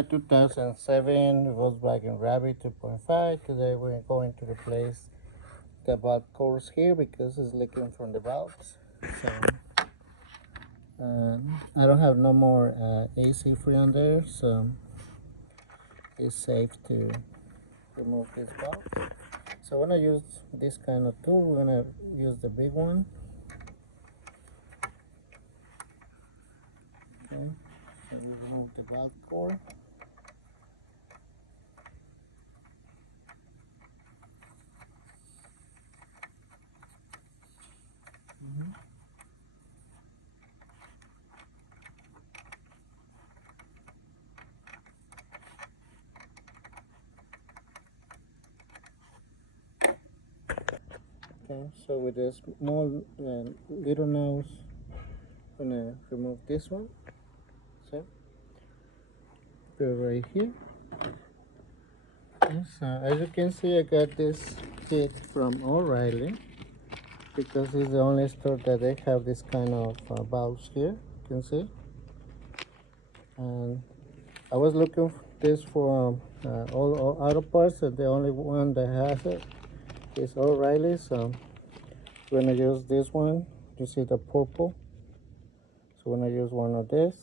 a 2007 Volkswagen Rabbit 2.5. Today we're going to replace the valve covers here because it's leaking from the valves. So I don't have no more AC free on there, so it's safe to remove this valve. So when I use this kind of tool, we're gonna use the big one. Okay, so we remove the valve core. Okay, so with a small little nose, I'm gonna remove this one. So put it right here. Okay, so as you can see, I got this kit from O'Reilly because it's the only store that they have this kind of valves here. You can see, and I was looking for this for all auto parts, and the only one that has it is O'Reilly. So we're gonna use this one. You see the purple, so we're gonna use one of this.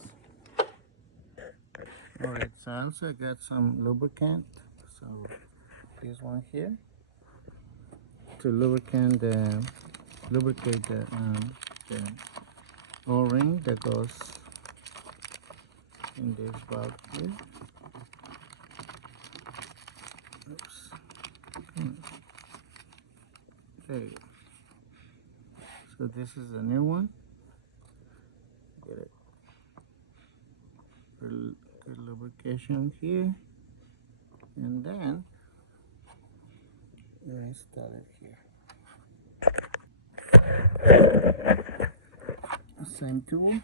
All right, so I also got some lubricant, so this one here to lubricate the O-ring that goes in this valve here. Oops. There you go. So this is the new one. Get it. Good lubrication here, and then you install it here. Same tool.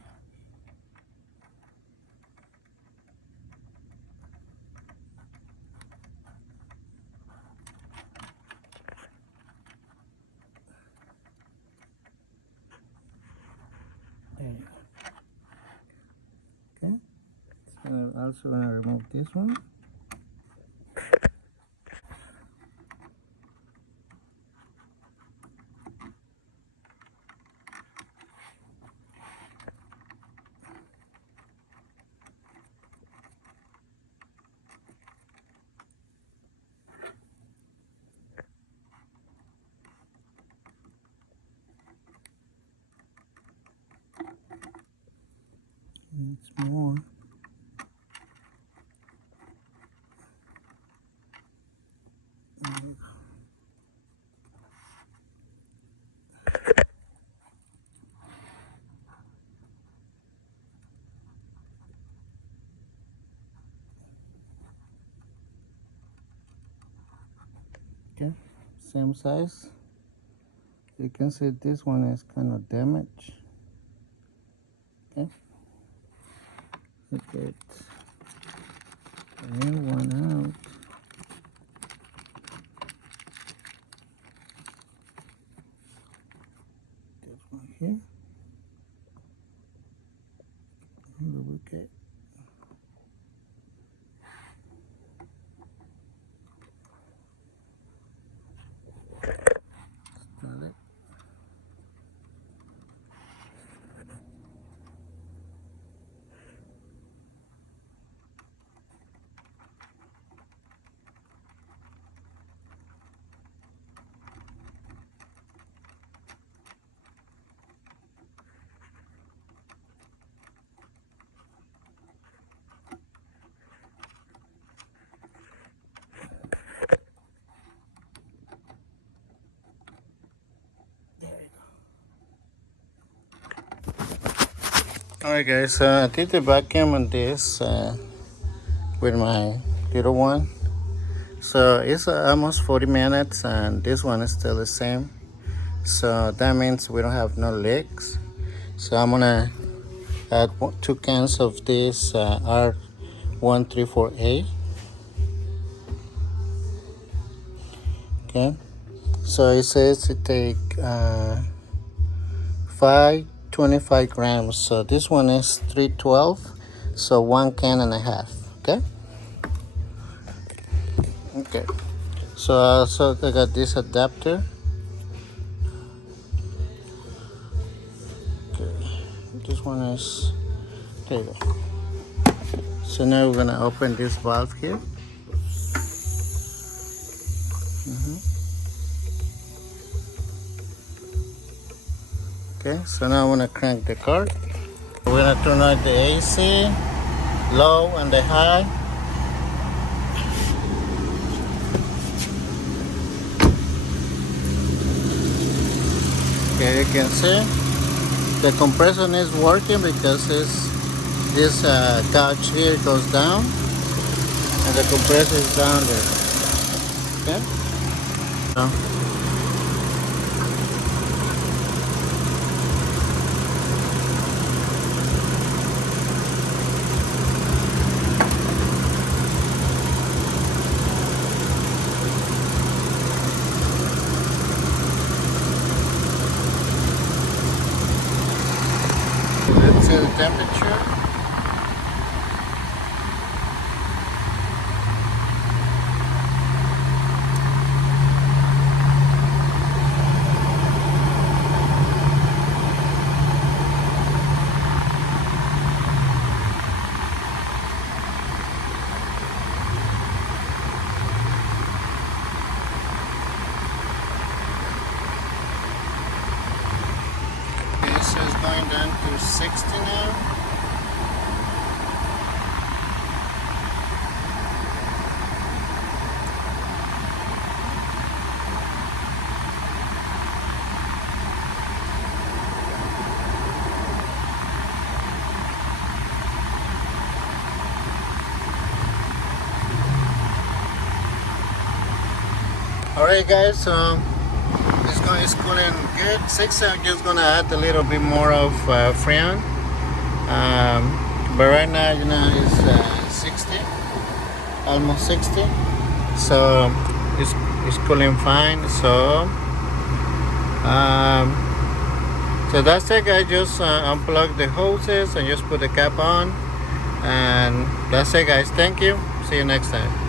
There you go. Okay. So I'm also gonna remove this one. It's more. Okay, same size. You can see this one is kind of damaged. Okay, get the new one out. This one here. Lubricate. Install it. Alright guys, I did the vacuum on this with my little one. So it's almost 40 minutes and this one is still the same. So that means we don't have no leaks. So I'm gonna add 2 cans of this R134A. Okay, so it says to take 525 grams. So this one is 312, so 1 can and a half. Okay. Okay, so I also got this adapter. Okay, this one is, there you go. So now we're gonna open this valve here. Okay, so now I want to crank the car. We're gonna turn on the AC, low and the high. Okay, you can see the compressor is working because this couch here goes down and the compressor is down there. Okay. So, let's see the temperature. This is going down to 60 now. Alright guys, so it's cooling good. 60, I'm just gonna add a little bit more of Freon. But right now, it's 60, almost 60. So it's cooling fine. So so that's it guys. Just unplug the hoses and just put the cap on. And that's it guys. Thank you. See you next time.